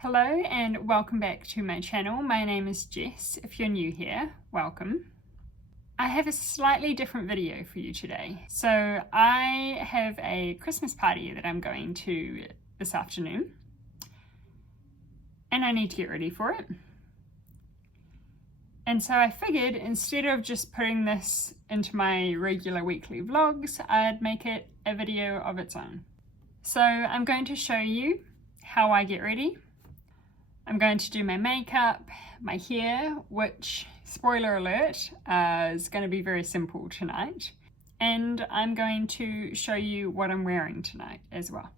Hello and welcome back to my channel. My name is Jess. If you're new here, welcome. I have a slightly different video for you today. So I have a Christmas party that I'm going to this afternoon and I need to get ready for it. And so I figured instead of just putting this into my regular weekly vlogs, I'd make it a video of its own. So I'm going to show you how I get ready. I'm going to do my makeup, my hair, which, spoiler alert, is going to be very simple tonight. And I'm going to show you what I'm wearing tonight as well.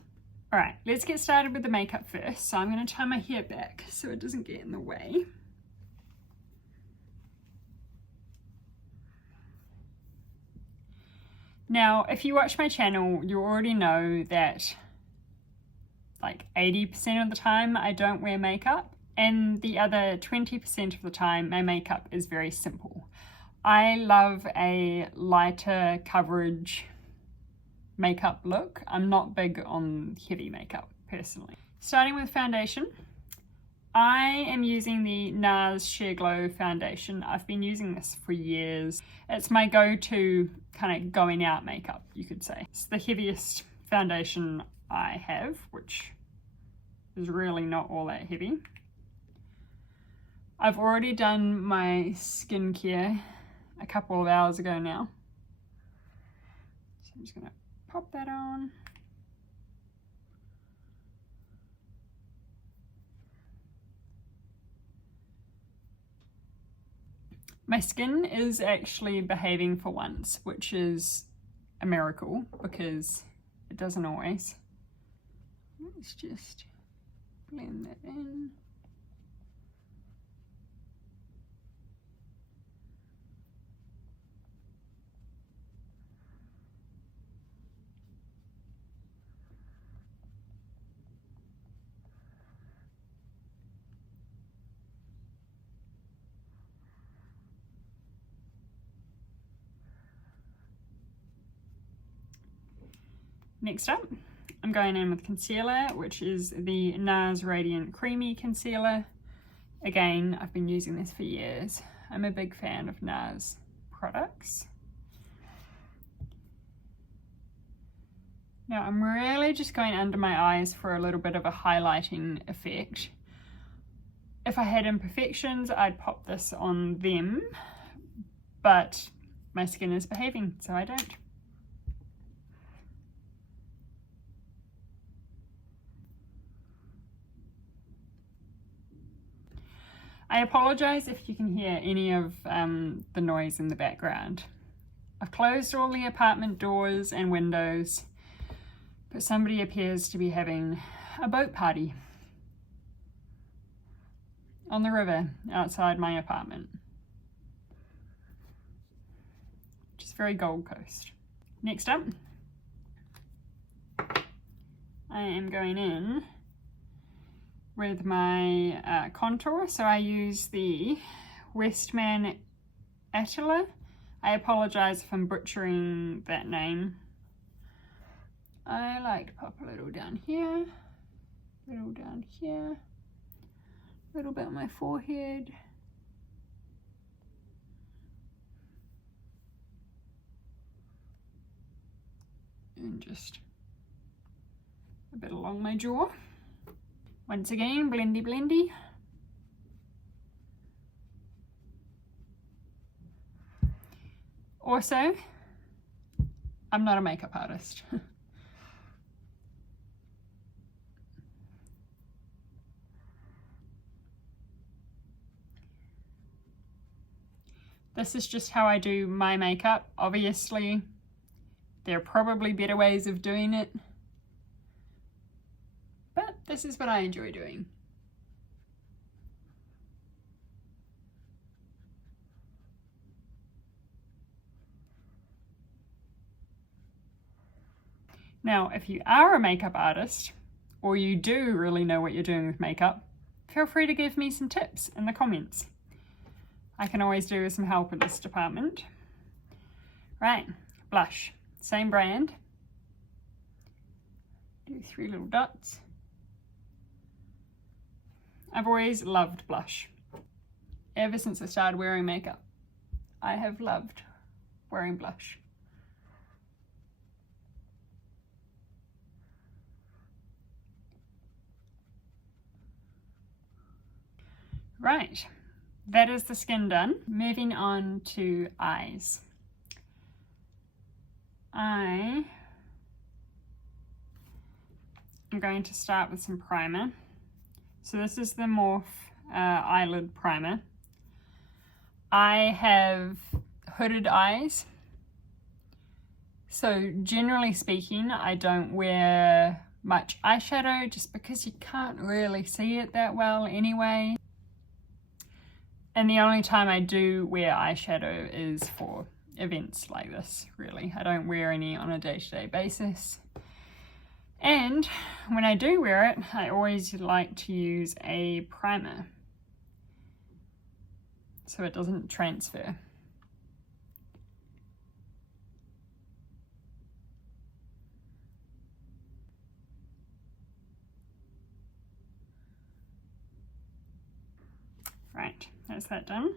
Alright, let's get started with the makeup first. So I'm going to tie my hair back so it doesn't get in the way. Now, if you watch my channel, you already know that like 80% of the time I don't wear makeup, and the other 20% of the time my makeup is very simple. I love a lighter coverage makeup look. I'm not big on heavy makeup personally. Starting with foundation, I am using the NARS Sheer Glow foundation. I've been using this for years. It's my go-to kind of going out makeup, you could say. It's the heaviest foundation I have, which is really not all that heavy. I've already done my skincare a couple of hours ago now. So I'm just gonna pop that on. My skin is actually behaving for once, which is a miracle because it doesn't always. Let's just blend that in. Next up, I'm going in with concealer, which is the NARS Radiant Creamy Concealer. Again, I've been using this for years. I'm a big fan of NARS products. Now I'm really just going under my eyes for a little bit of a highlighting effect. If I had imperfections, I'd pop this on them, but my skin is behaving, so I don't. I apologize if you can hear any of the noise in the background. I've closed all the apartment doors and windows, but somebody appears to be having a boat party on the river outside my apartment, which is very Gold Coast. Next up, I am going in with my contour. So I use the Westman Attila. I apologize if I'm butchering that name. I like to pop a little down here, a little down here, a little bit on my forehead. And just a bit along my jaw. Once again, blendy blendy. Also, I'm not a makeup artist. This is just how I do my makeup. Obviously, there are probably better ways of doing it, but this is what I enjoy doing. Now, if you are a makeup artist, or you do really know what you're doing with makeup, feel free to give me some tips in the comments. I can always do with some help in this department. Right, blush, same brand. Do 3 little dots. I've always loved blush. Ever since I started wearing makeup, I have loved wearing blush. Right, that is the skin done. Moving on to eyes. I am going to start with some primer. So this is the Morphe eyelid primer. I have hooded eyes. So generally speaking, I don't wear much eyeshadow just because you can't really see it that well anyway. And the only time I do wear eyeshadow is for events like this, really. I don't wear any on a day-to-day basis. And when I do wear it, I always like to use a primer so it doesn't transfer. Right, that's that done.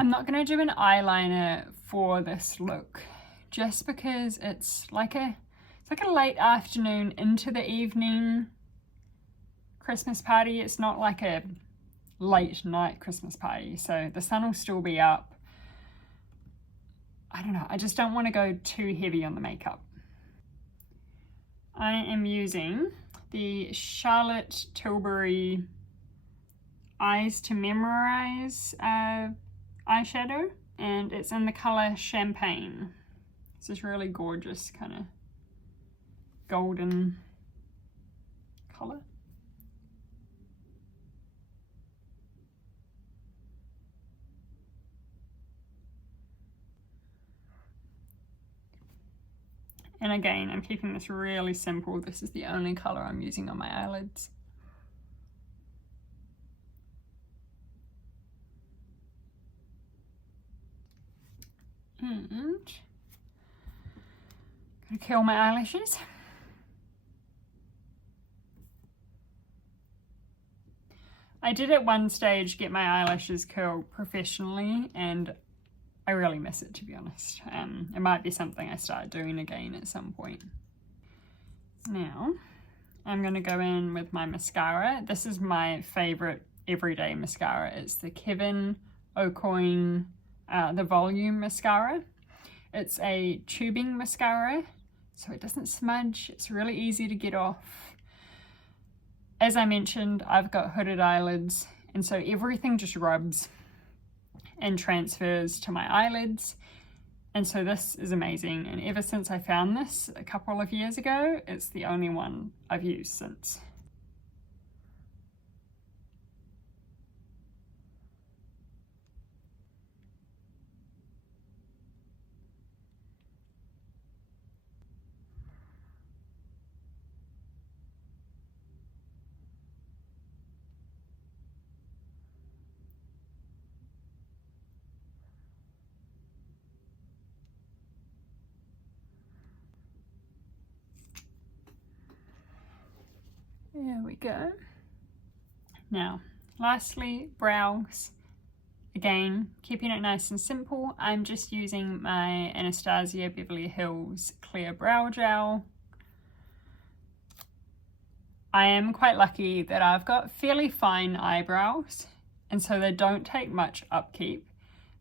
I'm not going to do an eyeliner for this look just because it's like a late afternoon into the evening Christmas party. It's not like a late night Christmas party, so the sun will still be up. I don't know, I just don't want to go too heavy on the makeup. I am using the Charlotte Tilbury Eyes to Memorize eyeshadow, and it's in the color Champagne. This is really gorgeous, kind of golden color. And again, I'm keeping this really simple. This is the only color I'm using on my eyelids. And I'm gonna curl my eyelashes. I did at one stage get my eyelashes curled professionally, and I really miss it, to be honest. It might be something I start doing again at some point. Now, I'm going to go in with my mascara. This is my favorite everyday mascara. It's the Kevyn Aucoin, the Volume Mascara. It's a tubing mascara, so it doesn't smudge. It's really easy to get off. As I mentioned, I've got hooded eyelids, and so everything just rubs and transfers to my eyelids, and so this is amazing. And ever since I found this a couple of years ago, it's the only one I've used since. There we go. Now, lastly, brows. Again, keeping it nice and simple. I'm just using my Anastasia Beverly Hills Clear Brow Gel. I am quite lucky that I've got fairly fine eyebrows, and so they don't take much upkeep.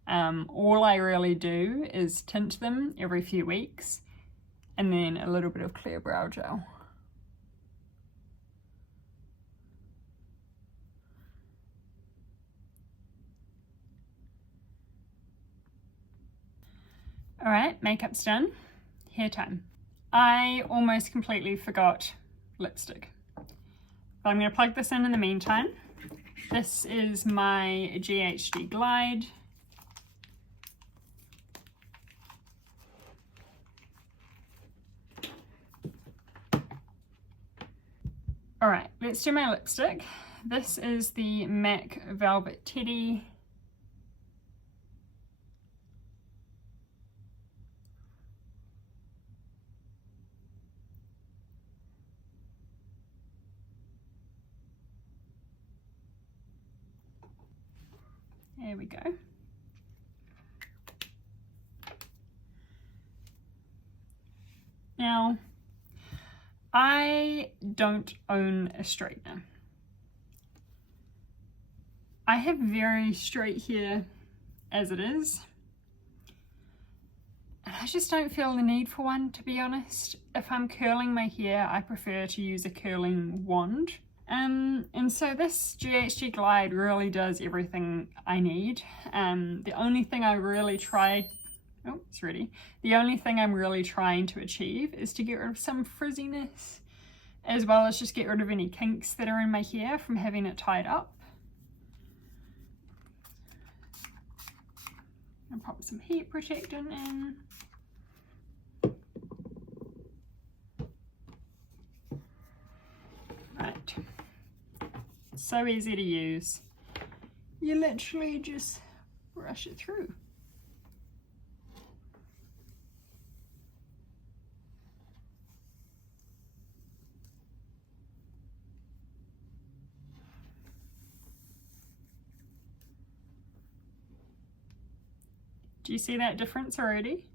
All I really do is tint them every few weeks, and then a little bit of clear brow gel. All right, makeup's done. Hair time. I almost completely forgot lipstick, but I'm going to plug this in the meantime. This is my GHD Glide. All right, let's do my lipstick. This is the MAC Velvet Teddy. There we go. Now, I don't own a straightener. I have very straight hair as it is, and I just don't feel the need for one, to be honest. If I'm curling my hair, I prefer to use a curling wand. And so this GHD Glide really does everything I need. The only thing I really tried, oh, it's ready. The only thing I'm really trying to achieve is to get rid of some frizziness, as well as just get rid of any kinks that are in my hair from having it tied up. And pop some heat protectant in. Right. So easy to use. You literally just brush it through. Do you see that difference already?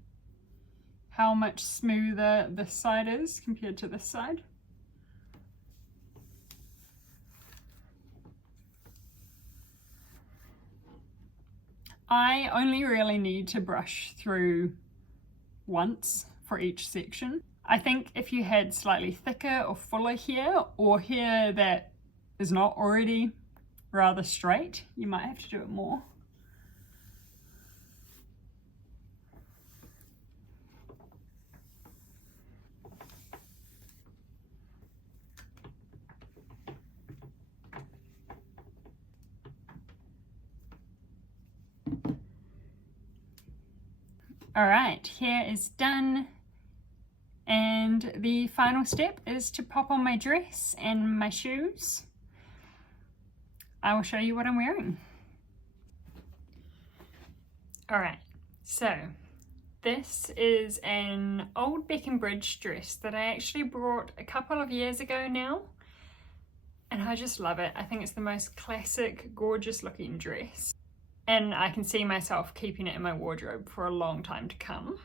How much smoother this side is compared to this side? I only really need to brush through once for each section. I think if you had slightly thicker or fuller hair, or hair that is not already rather straight, you might have to do it more. All right, hair is done. And the final step is to pop on my dress and my shoes. I will show you what I'm wearing. All right, so this is an old Beckenbridge dress that I actually bought a couple of years ago now. And I just love it. I think it's the most classic, gorgeous looking dress. And I can see myself keeping it in my wardrobe for a long time to come.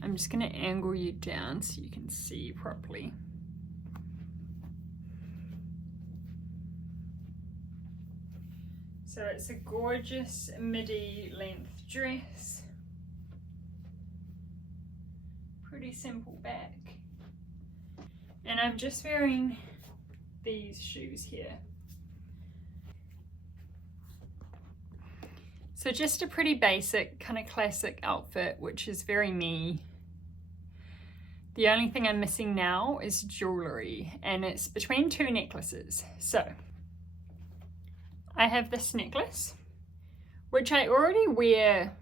I'm just going to angle you down so you can see properly. So it's a gorgeous midi length dress. Pretty simple back. And I'm just wearing these shoes here. So just a pretty basic, kind of classic outfit, which is very me. The only thing I'm missing now is jewelry, and it's between two necklaces. So I have this necklace, which I already wear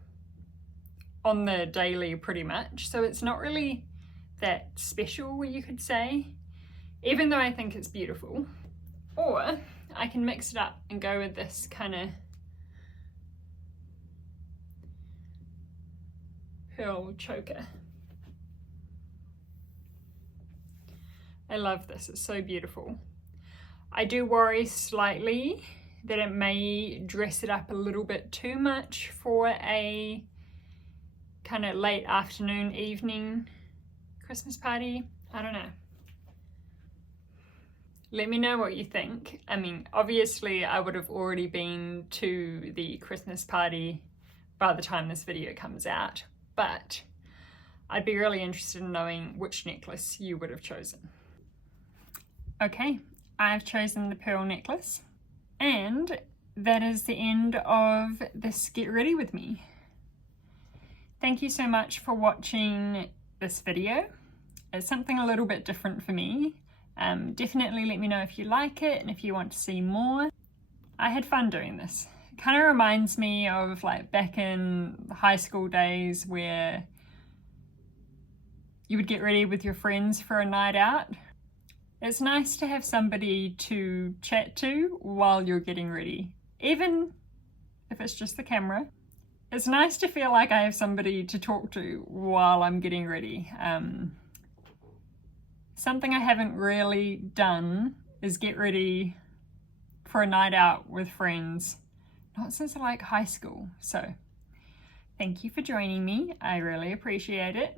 on the daily pretty much. So it's not really that special, you could say, even though I think it's beautiful. Or I can mix it up and go with this kind of pearl choker. I love this, it's so beautiful. I do worry slightly that it may dress it up a little bit too much for a kind of late afternoon, evening Christmas party. I don't know. Let me know what you think. I mean, obviously I would have already been to the Christmas party by the time this video comes out, but I'd be really interested in knowing which necklace you would have chosen. Okay, I've chosen the pearl necklace, and that is the end of this Get Ready With Me. Thank you so much for watching this video. It's something a little bit different for me. Definitely let me know if you like it and if you want to see more. I had fun doing this. It kind of reminds me of like back in the high school days where you would get ready with your friends for a night out. It's nice to have somebody to chat to while you're getting ready, even if it's just the camera. It's nice to feel like I have somebody to talk to while I'm getting ready. Something I haven't really done is get ready for a night out with friends. not since like high school. So thank you for joining me. I really appreciate it.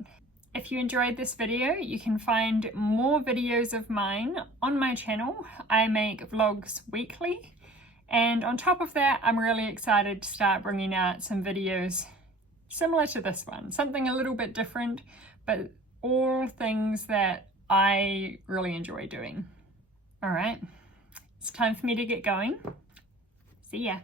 If you enjoyed this video, you can find more videos of mine on my channel. I make vlogs weekly, and on top of that, I'm really excited to start bringing out some videos similar to this one, something a little bit different, but all things that I really enjoy doing. All right, it's time for me to get going. See ya.